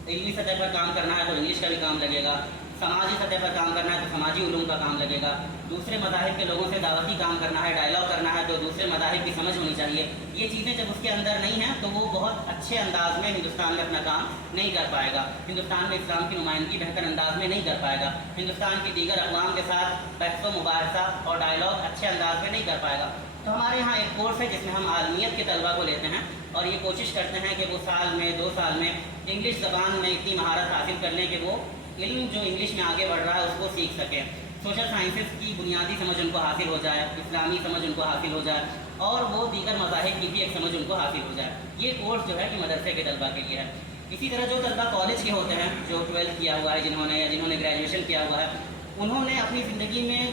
علمی سطح پر کام کرنا ہے تو انگلش کا بھی کام لگے گا، سماجی سطح پر کام کرنا ہے تو سماجی علوم کا کام لگے گا، دوسرے مذاہب کے لوگوں سے دعوتی کام کرنا ہے، ڈائلاگ کرنا ہے تو دوسرے مذاہب کی سمجھ ہونی چاہیے۔ یہ چیزیں جب اس کے اندر نہیں ہیں تو وہ بہت اچھے انداز میں ہندوستان میں اپنا کام نہیں کر پائے گا، ہندوستان میں اسلام کی نمائندگی بہتر انداز میں نہیں کر پائے گا، ہندوستان کی دیگر اقوام کے ساتھ بحث و مباحثہ اور ڈائلاگ اچھے انداز میں نہیں کر پائے گا۔ تو ہمارے یہاں ایک کورس ہے جس میں ہم عالمیت کے طلبہ کو لیتے ہیں، اور یہ کوشش کرتے ہیں کہ وہ سال میں 2 سال میں انگلش زبان میں اتنی مہارت حاصل کر لیں کہ وہ علم جو انگلش میں آگے بڑھ رہا ہے اس کو سیکھ سکیں، سوشل سائنسز کی بنیادی سمجھ ان کو حاصل ہو جائے، اسلامی سمجھ ان کو حاصل ہو جائے، اور وہ دیگر مذاہب کی بھی ایک سمجھ ان کو حاصل ہو جائے۔ یہ کورس جو ہے کہ مدرسے کے طلبہ کے لیے ہے۔ اسی طرح جو طلبہ کالج کے ہوتے ہیں، جو 12 کیا ہوا ہے جنہوں نے گریجویشن کیا ہوا ہے، انہوں نے اپنی زندگی میں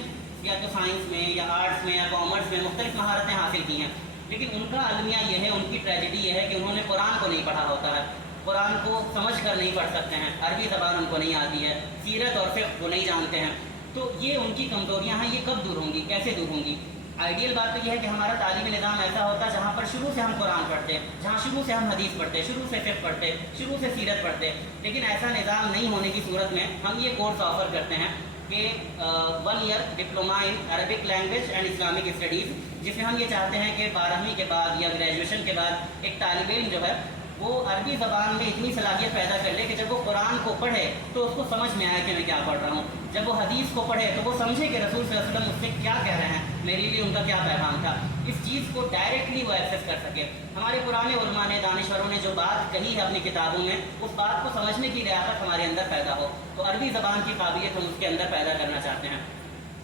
یا تو سائنس میں یا آرٹس میں یا کامرس میں مختلف مہارتیں حاصل کی ہیں، لیکن ان کا المیہ یہ ہے، ان کی ٹریجڈی یہ ہے کہ انہوں نے قرآن کو نہیں پڑھا ہوتا ہے، قرآن کو سمجھ کر نہیں پڑھ سکتے ہیں، عربی زبان ان کو نہیں آتی ہے، سیرت اور فقہ کو نہیں جانتے ہیں. تو یہ ان کی کمزوریاں ہیں. یہ کب دور ہوں گی، کیسے دور ہوں گی؟ آئیڈیل بات تو یہ ہے کہ ہمارا تعلیمی نظام ایسا ہوتا جہاں پر شروع سے ہم قرآن پڑھتے، جہاں شروع سے ہم حدیث پڑھتے، شروع سے فقہ پڑھتے، شروع سے سیرت پڑھتے. لیکن ایسا نظام نہیں ہونے کی صورت میں ہم یہ کورس آفر کرتے ہیں کہ 1 year diploma in Arabic language and Islamic studies, جس میں ہم یہ چاہتے ہیں کہ 12ویں کے بعد یا گریجویشن کے بعد ایک طالب علم جو ہے وہ عربی زبان میں اتنی صلاحیت پیدا کر لے کہ جب وہ قرآن کو پڑھے تو اس کو سمجھ میں آئے کہ میں کیا پڑھ رہا ہوں. جب وہ حدیث کو پڑھے تو وہ سمجھے کہ رسول صلی اللہ علیہ وسلم مجھ سے کیا کہہ رہے ہیں، میرے لیے ان کا کیا پیغام تھا. اس چیز کو ڈائریکٹلی وہ ایکسیس کر سکے. ہمارے پرانے علماء نے، دانشوروں نے جو بات کہی ہے اپنی کتابوں میں، اس بات کو سمجھنے کی لیاقت ہمارے اندر پیدا ہو. تو عربی زبان کی قابلیت ہم اس کے اندر پیدا کرنا چاہتے ہیں.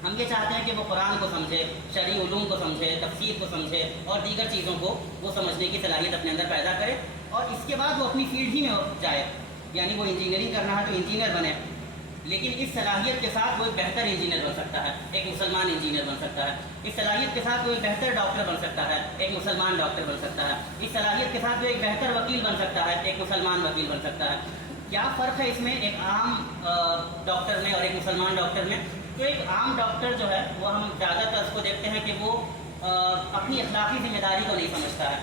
ہم یہ چاہتے ہیں کہ وہ قرآن کو سمجھے، شرعی علوم کو سمجھے، تفسیر کو سمجھے اور دیگر چیزوں کو وہ سمجھنے کی صلاحیت اپنے اندر پیدا کرے، اور اس کے بعد وہ اپنی فیلڈ ہی میں جائے. یعنی وہ انجینئرنگ کرنا ہے تو انجینئر بنے، لیکن اس صلاحیت کے ساتھ وہ ایک بہتر انجینئر بن سکتا ہے، ایک مسلمان انجینئر بن سکتا ہے. اس صلاحیت کے ساتھ وہ ایک بہتر ڈاکٹر بن سکتا ہے، ایک مسلمان ڈاکٹر بن سکتا ہے. اس صلاحیت کے ساتھ وہ ایک بہتر وکیل بن سکتا ہے، ایک مسلمان وکیل بن سکتا ہے. کیا فرق ہے اس میں ایک عام ڈاکٹر میں اور ایک مسلمان ڈاکٹر میں؟ تو ایک عام ڈاکٹر جو ہے وہ ہم زیادہ تر اس کو دیکھتے ہیں کہ وہ اپنی اخلاقی ذمہ داری کو نہیں سمجھتا ہے.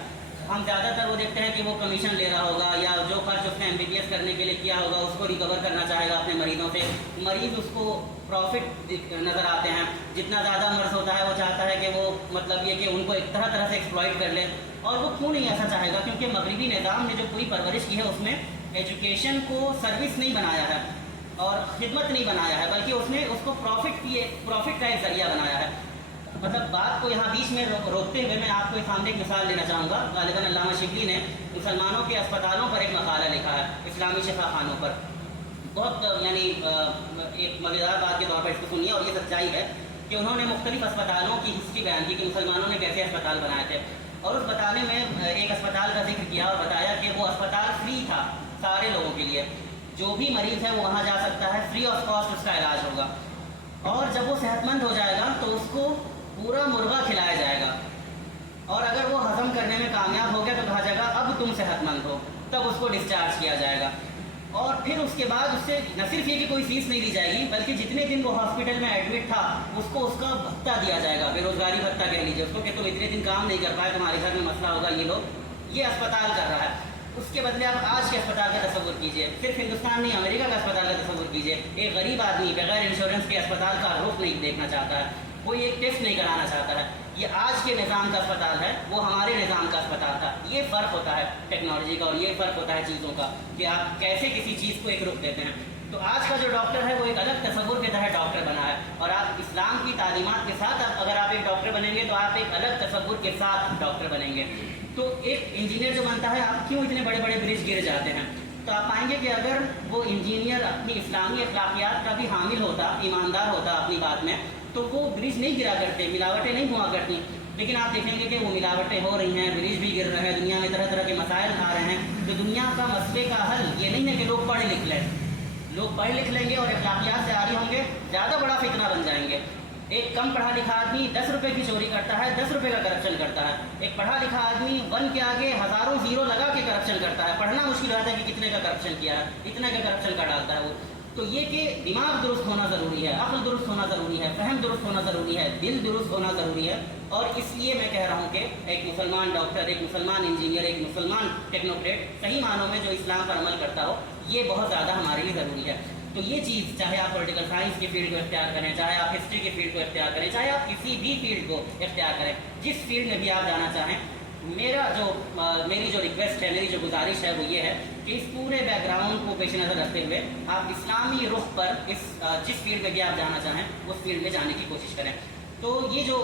ہم زیادہ تر وہ دیکھتے ہیں کہ وہ کمیشن لے رہا ہوگا، یا جو خرچ اس نے MBBS کرنے کے لیے کیا ہوگا اس کو ریکور کرنا چاہے گا اپنے مریضوں سے. مریض اس کو پروفٹ نظر آتے ہیں. جتنا زیادہ مرض ہوتا ہے وہ چاہتا ہے کہ وہ مطلب یہ کہ ان کو ایک طرح سے ایکسپلائٹ کر لے. اور وہ کیوں نہیں ایسا چاہے گا؟ کیونکہ مغربی نظام نے جو پوری پرورش کی ہے اس میں ایجوکیشن کو سروس نہیں بنایا ہے اور خدمت نہیں بنایا ہے، بلکہ اس نے اس کو پروفٹ کا ایک ذریعہ بنایا ہے. مطلب بات کو یہاں بیچ میں روکتے ہوئے میں آپ کو سامنے ایک مثال دینا چاہوں گا. غالباً علامہ شبلی نے مسلمانوں کے اسپتالوں پر ایک مقالہ لکھا ہے، اسلامی شفا خانوں پر. بہت یعنی ایک مزیدار بات کے طور پر اس کو سنیے، اور یہ سچائی ہے کہ انہوں نے مختلف اسپتالوں کی ہسٹری بیان کی کہ مسلمانوں نے کیسے اسپتال بنائے تھے. اور اس بتانے میں ایک اسپتال کا ذکر کیا اور بتایا کہ وہ اسپتال فری تھا سارے لوگوں کے لیے. جو بھی مریض ہے وہ وہاں جا سکتا ہے، فری آف کاسٹ اس کا علاج ہوگا. اور جب وہ صحت مند ہو جائے گا تو اس کو پورا مرغا کھلایا جائے گا، اور اگر وہ ہضم کرنے میں کامیاب ہو گیا تو کہا جائے گا اب تم صحت مند ہو، تب اس کو ڈسچارج کیا جائے گا. اور پھر اس کے بعد اس سے نہ صرف یہ کہ کوئی فیس نہیں لی جائے گی، بلکہ جتنے دن وہ ہاسپٹل میں ایڈمٹ تھا اس کو اس کا بھتہ دیا جائے گا، بے روزگاری بھتہ کہہ لیجیے اس کو، کہ تم اتنے دن کام نہیں کر پائے، تمہارے گھر میں مسئلہ ہوگا. یہ اسپتال کر رہا ہے. اس کے بدلے آپ آج کے اسپتال کا تصور کیجئے، صرف ہندوستان نہیں امریکہ کا اسپتال کا تصور کیجئے. ایک غریب آدمی بغیر انشورنس کے اسپتال کا رخ نہیں دیکھنا چاہتا ہے، کوئی ایک ٹیسٹ نہیں کرانا چاہتا ہے. یہ آج کے نظام کا اسپتال ہے، وہ ہمارے نظام کا اسپتال تھا. یہ فرق ہوتا ہے ٹیکنالوجی کا، اور یہ فرق ہوتا ہے چیزوں کا کہ آپ کیسے کسی چیز کو ایک رخ دیتے ہیں. تو آج کا جو ڈاکٹر ہے وہ ایک الگ تصور کے تحت ڈاکٹر بنا ہے، اور آپ اسلام کی تعلیمات کے ساتھ اگر آپ ایک ڈاکٹر بنیں گے تو آپ ایک الگ تصور کے ساتھ ڈاکٹر بنیں گے. تو ایک انجینئر جو بنتا ہے، آپ کیوں اتنے بڑے بڑے برج گر جاتے ہیں؟ تو آپ پائیں گے کہ اگر وہ انجینئر اپنی اسلامی اخلاقیات کا بھی حامل ہوتا، ایماندار ہوتا اپنی بات میں، تو وہ برج نہیں گرا کرتے، ملاوٹیں نہیں ہوا کرتی. لیکن آپ دیکھیں گے کہ وہ ملاوٹیں ہو رہی ہیں، برج بھی گر رہے ہیں، دنیا میں طرح طرح کے مسائل آ رہے ہیں. تو دنیا کا مسئلے کا حل یہ نہیں ہے کہ لوگ پڑھ لکھ لیں. لوگ پڑھ لکھ لیں گے اور اخلاقیات سے عاری ہوں گے، زیادہ بڑا فتنہ بن جائیں گے. ایک کم پڑھا لکھا آدمی 10 روپے کی چوری کرتا ہے، 10 روپے کا کرپشن کرتا ہے. ایک پڑھا لکھا آدمی 1 کے آگے ہزاروں زیرو لگا کے کرپشن کرتا ہے. پڑھنا مشکل ہوتا ہے کہ کتنے کا کرپشن کیا ہے، اتنے کا کرپشن کا ڈالتا ہے وہ. تو یہ کہ دماغ درست ہونا ضروری ہے، عقل درست ہونا ضروری ہے، فہم درست ہونا ضروری ہے، دل درست ہونا ضروری ہے. اور اس لیے میں کہہ رہا ہوں کہ ایک مسلمان ڈاکٹر، ایک مسلمان انجینئر، ایک مسلمان ٹیکنوکریٹ صحیح معنوں میں جو اسلام پر عمل کرتا ہو، یہ بہت زیادہ ہمارے لیے ضروری ہے. تو یہ چیز چاہے آپ پولیٹیکل سائنس کی فیلڈ کو اختیار کریں، چاہے آپ ہسٹری کی فیلڈ کو اختیار کریں، چاہے آپ کسی بھی فیلڈ کو اختیار کریں، جس فیلڈ میں بھی آپ جانا چاہیں، میری جو ریکویسٹ ہے، میری جو گزارش ہے وہ یہ ہے کہ اس پورے بیک گراؤنڈ کو پیش نظر رکھتے ہوئے آپ اسلامی رخ پر جس فیلڈ میں بھی آپ جانا چاہیں اس فیلڈ میں جانے کی کوشش کریں. تو یہ جو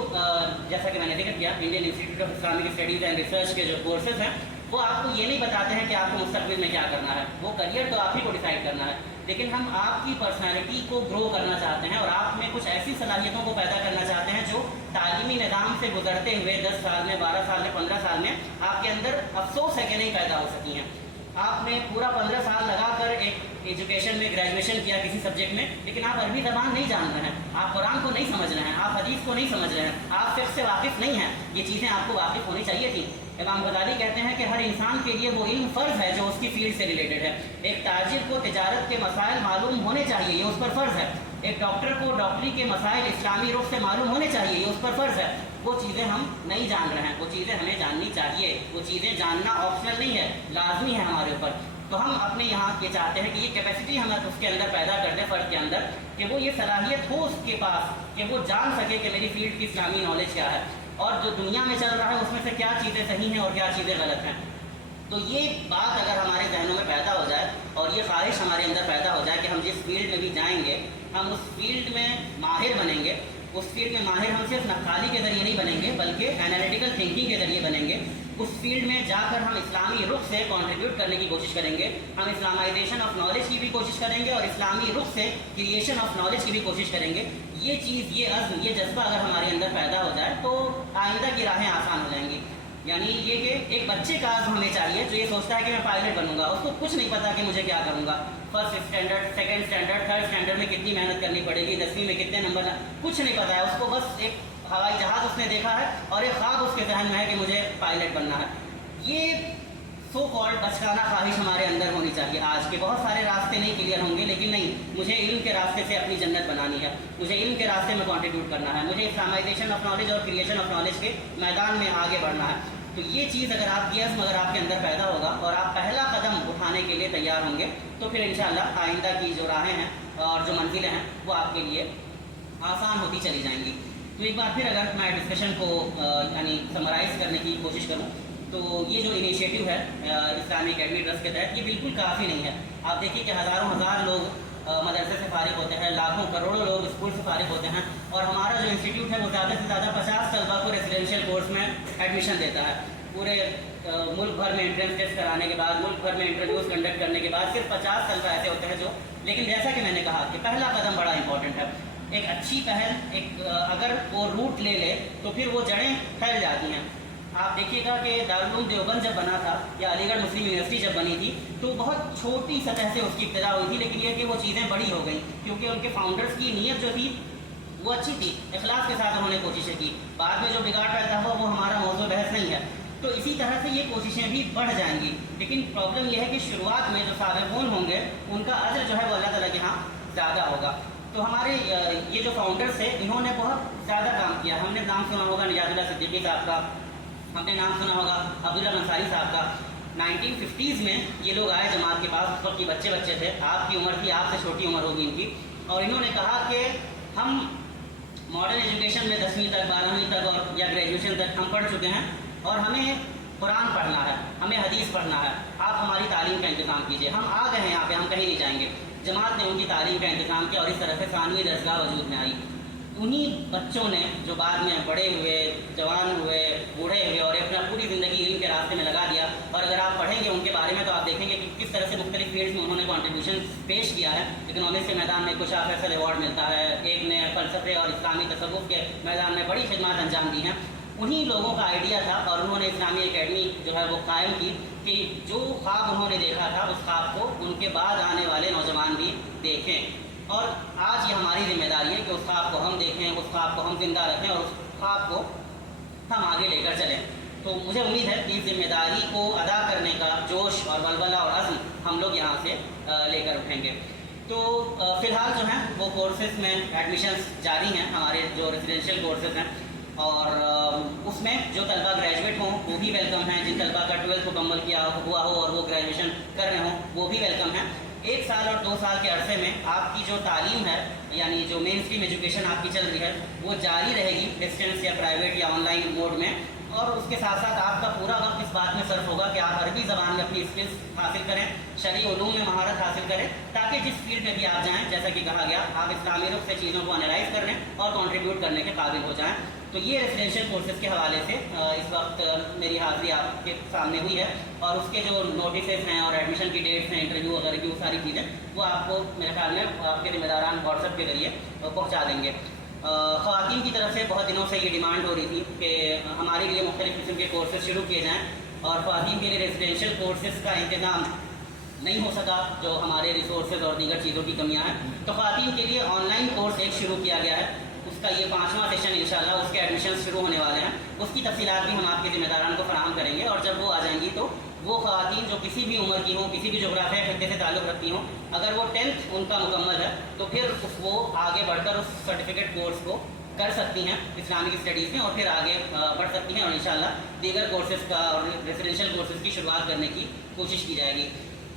جیسا کہ میں نے ذکر کیا، Indian institute of Islamic studies and research کے جو کورسز ہیں وہ آپ کو یہ نہیں بتاتے ہیں کہ آپ کو مستقبل میں کیا کرنا ہے، وہ کریئر تو آپ ہی کو ڈیسائیڈ کرنا ہے. لیکن ہم آپ کی پرسنالٹی کو گرو کرنا چاہتے ہیں اور آپ میں کچھ ایسی صلاحیتوں کو پیدا کرنا چاہتے ہیں جو تعلیمی نظام سے گزرتے ہوئے 10 سال میں، 12 سال میں، 15 سال میں آپ کے اندر افسوس ہے کہ نہیں پیدا ہو سکی ہیں. آپ نے پورا 15 سال لگا کر ایک ایجوکیشن میں گریجویشن کیا کسی سبجیکٹ میں، لیکن آپ عربی زبان نہیں جان رہے ہیں. آپ قرآن کو نہیں سمجھ رہے ہیں، آپ حدیث کو نہیں سمجھ رہے ہیں، آپ فقہ سے واقف نہیں ہیں. یہ چیزیں آپ کو واقف ہونی چاہیے تھی. امام غزالی کہتے ہیں کہ ہر انسان کے لیے وہ علم فرض ہے جو اس کی فیلڈ سے ریلیٹڈ ہے. ایک تاجر کو تجارت کے مسائل معلوم ہونے چاہیے، یہ اس پر فرض ہے. ایک ڈاکٹر کو ڈاکٹری کے مسائل اسلامی رخ سے معلوم ہونے چاہیے، یہ اس پر فرض ہے. وہ چیزیں ہم نہیں جان رہے ہیں، وہ چیزیں ہمیں جاننی چاہیے. وہ چیزیں جاننا آپشنل نہیں ہے، لازمی ہے ہمارے اوپر. تو ہم اپنے یہاں یہ چاہتے ہیں کہ یہ کیپیسٹی ہم اس کے اندر پیدا کر دیں، فرد کے اندر، کہ وہ یہ صلاحیت ہو اس کے پاس کہ وہ جان سکے کہ میری فیلڈ کی اسلامی نالج کیا ہے، اور جو دنیا میں چل رہا ہے اس میں سے کیا چیزیں صحیح ہیں اور کیا چیزیں غلط ہیں. تو یہ بات اگر ہمارے ذہنوں میں پیدا ہو جائے اور یہ خواہش ہمارے اندر پیدا ہو جائے کہ ہم جس فیلڈ میں بھی جائیں گے ہم اس فیلڈ میں ماہر بنیں گے. اس فیلڈ میں ماہر ہم صرف نقالی کے ذریعے نہیں بنیں گے بلکہ انالیٹیکل تھنکنگ کے ذریعے بنیں گے. اس فیلڈ میں جا کر ہم اسلامی رخ سے کنٹریبیوٹ کرنے کی کوشش کریں گے. ہم اسلامائزیشن آف نالج کی بھی کوشش کریں گے اور اسلامی رخ سے کریشن آف نالج کی بھی کوشش کریں گے. یہ چیز، یہ عزم، یہ جذبہ اگر ہمارے اندر پیدا ہو جائے تو آئندہ کی راہیں آسان ہو جائیں گی. یعنی یہ کہ ایک بچے کا عزم ہمیں چاہیے جو یہ سوچتا ہے کہ میں پائلٹ بنوں گا، اس کو کچھ نہیں پتا کہ مجھے کیا کروں گا. First standard, second standard, third standard میں کتنی محنت کرنی پڑے گی، 10ویں میں کتنے نمبر، کچھ نہیں پتا ہے اس کو. بس ایک ہوائی جہاز اس نے دیکھا ہے اور ایک خواب اس کے ذہن میں ہے کہ مجھے پائلٹ بننا ہے. یہ سو کالڈ بچکانہ خواہش ہمارے اندر ہونی چاہیے. آج کے بہت سارے راستے نہیں کلیئر ہوں گے لیکن نہیں، مجھے علم کے راستے سے اپنی جنت بنانی ہے، مجھے علم کے راستے میں کنٹریبیوٹ کرنا ہے، مجھے اسلامائزیشن آف نالج اور کریشن آف نالج کے میدان میں آگے بڑھنا ہے. تو یہ چیز اگر آپ کی عزم اگر آپ کے اندر پیدا ہوگا اور آپ پہلا قدم اٹھانے کے لیے تیار ہوں گے تو پھر انشاءاللہ آئندہ کی جو راہیں ہیں اور جو منزلیں ہیں وہ آپ کے لیے آسان ہوتی چلی جائیں گی. تو ایک بار پھر اگر میں ڈسکشن کو یعنی سمرائز کرنے کی کوشش کروں تو یہ جو انیشیٹو ہے اسلامی اکیڈمی ٹرسٹ کے تحت، یہ بالکل کافی نہیں ہے. آپ دیکھیے کہ ہزاروں ہزار لوگ مدرسے سے فارغ ہوتے ہیں، لاکھوں کروڑوں لوگ اسکول سے فارغ ہوتے ہیں، اور ہمارا جو انسٹیٹیوٹ ہے وہ زیادہ سے زیادہ 50 طلبہ کو ریزیڈینشیل کورس میں ایڈمیشن دیتا ہے. پورے ملک بھر میں انٹرنس ٹیسٹ کرانے کے بعد، ملک بھر میں انٹرویوز کنڈکٹ کرنے کے بعد صرف 50 طلبہ ایسے ہوتے ہیں جو، لیکن جیسا کہ میں نے کہا کہ پہلا قدم بڑا امپورٹنٹ ہے. ایک اچھی پہل، ایک اگر وہ روٹ لے لے تو پھر وہ جڑیں پھیل جاتی ہیں. آپ دیکھیے گا کہ دارالعلوم دیوبند جب بنا تھا یا علی گڑھ مسلم یونیورسٹی جب بنی تھی تو بہت چھوٹی سطح سے اس کی ابتدا ہوئی تھی، لیکن یہ کہ وہ چیزیں بڑی ہو گئیں کیونکہ ان کے فاؤنڈرز کی نیت جو تھی وہ اچھی تھی، اخلاص کے ساتھ انہوں نے کوششیں کی. بعد میں جو بگاڑ پیدا ہوا وہ ہمارا موضوع بحث نہیں ہے. تو اسی طرح سے یہ کوششیں بھی بڑھ جائیں گی، لیکن پرابلم یہ ہے کہ شروعات میں جو سابقون ہوں گے ان کا اجر جو ہے وہ اللہ تعالیٰ کے ہاں زیادہ ہوگا. تو ہمارے یہ جو فاؤنڈرز تھے انہوں نے بہت زیادہ کام کیا. ہم نے نام سنا ہوگا نجات اللہ صدیقی صاحب کا، ہم نے نام سنا ہوگا عبداللہ انصاری صاحب کا. 1950s میں یہ لوگ آئے جماعت کے پاس، اس وقت یہ بچے تھے، آپ کی عمر تھی، آپ سے چھوٹی عمر ہوگی ان کی، اور انہوں نے کہا کہ ہم ماڈرن ایجوکیشن میں 10ویں تک، 12ویں تک اور یا گریجویشن تک ہم پڑھ چکے ہیں اور ہمیں قرآن پڑھنا ہے، ہمیں حدیث پڑھنا ہے، آپ ہماری تعلیم کا انتظام کیجیے. ہم آ گئے ہیں یہاں پہ، ہم کہیں نہیں جائیں گے. جماعت نے ان کی تعلیم کا انتظام کیا اور اس طرح سے ثانوی درسگاہ وجود میں آئی. انہی بچوں نے جو بعد میں بڑے ہوئے، جوان ہوئے، بوڑھے ہوئے اور اپنا پوری زندگی علم کے راستے میں لگا دیا. اور اگر آپ پڑھیں گے ان کے بارے میں تو آپ دیکھیں گے کہ کس طرح سے مختلف فیلڈز میں انہوں نے کنٹریبیوشن پیش کیا ہے. اکنامکس کے میدان میں کشا فیصل ایوارڈ ملتا ہے، ایک نے فلسفے اور اسلامی تصوف کے میدان میں بڑی خدمات انجام دی ہیں. انہی لوگوں کا آئیڈیا تھا اور انہوں نے اسلامی اکیڈمی جو ہے وہ قائم کی کہ جو خواب انہوں نے دیکھا تھا اس خواب کو ان کے بعد آنے والے نوجوان بھی دیکھیں. اور آج یہ ہماری ذمہ داری ہے کہ اس خواب کو ہم دیکھیں، اس خواب کو ہم زندہ رکھیں اور اس خواب کو ہم آگے لے کر چلیں. تو مجھے امید ہے کہ اس ذمہ داری کو ادا کرنے کا جوش اور ولولہ اور عزم ہم لوگ یہاں سے لے کر اٹھیں گے. تو فی الحال جو ہیں وہ کورسز میں ایڈمیشنز جاری ہیں، ہمارے جو ریزیڈینشیل کورسز ہیں، اور اس میں جو طلبہ گریجویٹ ہوں وہ بھی ویلکم ہیں. جن طلبہ کا 12th مکمل کیا ہوا ہو اور وہ گریجویشن کر رہے ہوں وہ بھی ویلکم ہیں. 1 سال اور 2 سال کے عرصے میں آپ کی جو تعلیم ہے یعنی جو مین اسٹریم ایجوکیشن آپ کی چل رہی ہے وہ جاری رہے گی ڈسٹینس یا پرائیویٹ یا آن لائن موڈ میں. اور اس کے ساتھ ساتھ آپ کا پورا وقت اس بات میں صرف ہوگا کہ آپ عربی زبان میں اپنی اسکلس حاصل کریں، شرعی علوم میں مہارت حاصل کریں، تاکہ جس فیلڈ میں بھی آپ جائیں جیسا کہ کہا گیا آپ اسلامی رخ سے چیزوں کو انالائز کرنے اور کنٹریبیوٹ کرنے کے قابل ہو جائیں. تو یہ ریزیڈینشیل کورسز کے حوالے سے اس وقت میری حاضری آپ کے سامنے ہوئی ہے، اور اس کے جو نوٹسز ہیں اور ایڈمیشن کی ڈیٹس ہیں، انٹرویو وغیرہ کی وہ ساری چیزیں وہ آپ کو میرے خیال میں آپ کے ذمہ داران واٹس ایپ کے ذریعے پہنچا دیں گے. خواتین کی طرف سے بہت دنوں سے یہ ڈیمانڈ ہو رہی تھی کہ ہمارے لیے مختلف قسم کے کورسز شروع کیے جائیں اور خواتین کے لیے ریزیڈینشیل کورسز کا انتظام نہیں ہو سکا، جو ہمارے ریسورسز اور دیگر چیزوں کی کمیاں ہیں، تو خواتین کے لیے آن لائن کورس ایک شروع کیا گیا ہے. اس کا یہ 5واں سیشن انشاءاللہ، اس کے ایڈمیشن شروع ہونے والے ہیں. اس کی تفصیلات بھی ہم آپ کے ذمہ داران کو فراہم کریں گے، اور جب وہ آ جائیں گی تو وہ خواتین جو کسی بھی عمر کی ہوں، کسی بھی جغرافیہ خطے سے تعلق رکھتی ہوں، اگر وہ 10th ان کا مکمل ہے تو پھر وہ آگے بڑھ کر اس سرٹیفکیٹ کورس کو کر سکتی ہیں اسلامک اسٹڈیز میں، اور پھر آگے بڑھ سکتی ہیں، اور انشاءاللہ دیگر کورسز کا اور ریزیڈینشیل کورسز کی شروعات کرنے کی کوشش کی جائے گی.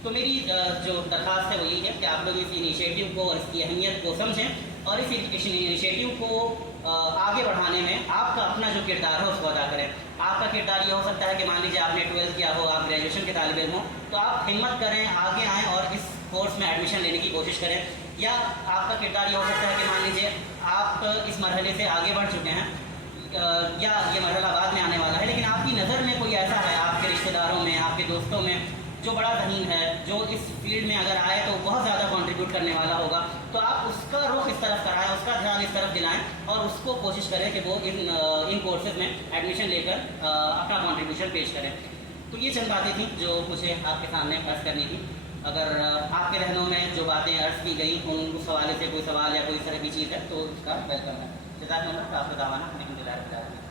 تو میری جو درخواست ہے وہ یہ ہے کہ آپ لوگ اس انیشیٹو کو اور اس کی اہمیت کو سمجھیں، اور اس انیشیٹو کو آگے بڑھانے میں آپ کا اپنا جو کردار ہے اس کو ادا کریں. آپ کا کردار یہ ہو سکتا ہے کہ مان لیجیے آپ نے 12th کیا ہو، آپ گریجویشن کے طالب علم ہو، تو آپ ہمت کریں، آگے آئیں اور اس کورس میں ایڈمیشن لینے کی کوشش کریں. یا آپ کا کردار یہ ہو سکتا ہے کہ مان لیجیے آپ اس مرحلے سے آگے بڑھ چکے ہیں، یا یہ مرحلہ بعد میں آنے والا ہے، لیکن آپ کی نظر میں کوئی ایسا ہے آپ کے رشتہ داروں میں، آپ کے دوستوں میں، جو بڑا ذہین ہے، جو اس فیلڈ میں اگر آئے تو بہت زیادہ کنٹریبیوٹ کرنے والا ہوگا، تو آپ اس کا رخ اس طرف کرائیں، اس کا دھیان اس طرف دلائیں، اور اس کو کوشش کریں کہ وہ ان کورسز میں ایڈمیشن لے کر اپنا کنٹریبیوشن پیش کریں. تو یہ چند باتیں تھیں جو مجھے آپ کے سامنے عرض کرنی تھی. اگر آپ کے ذہنوں میں جو باتیں عرض کی گئی ان اس حوالے سے کوئی سوال یا کوئی اس طرح کی چیز ہے تو اس کا ویلکم ہے. جزاک اللہ. آپ کا دعوانا الحمد للہ رب العالمین.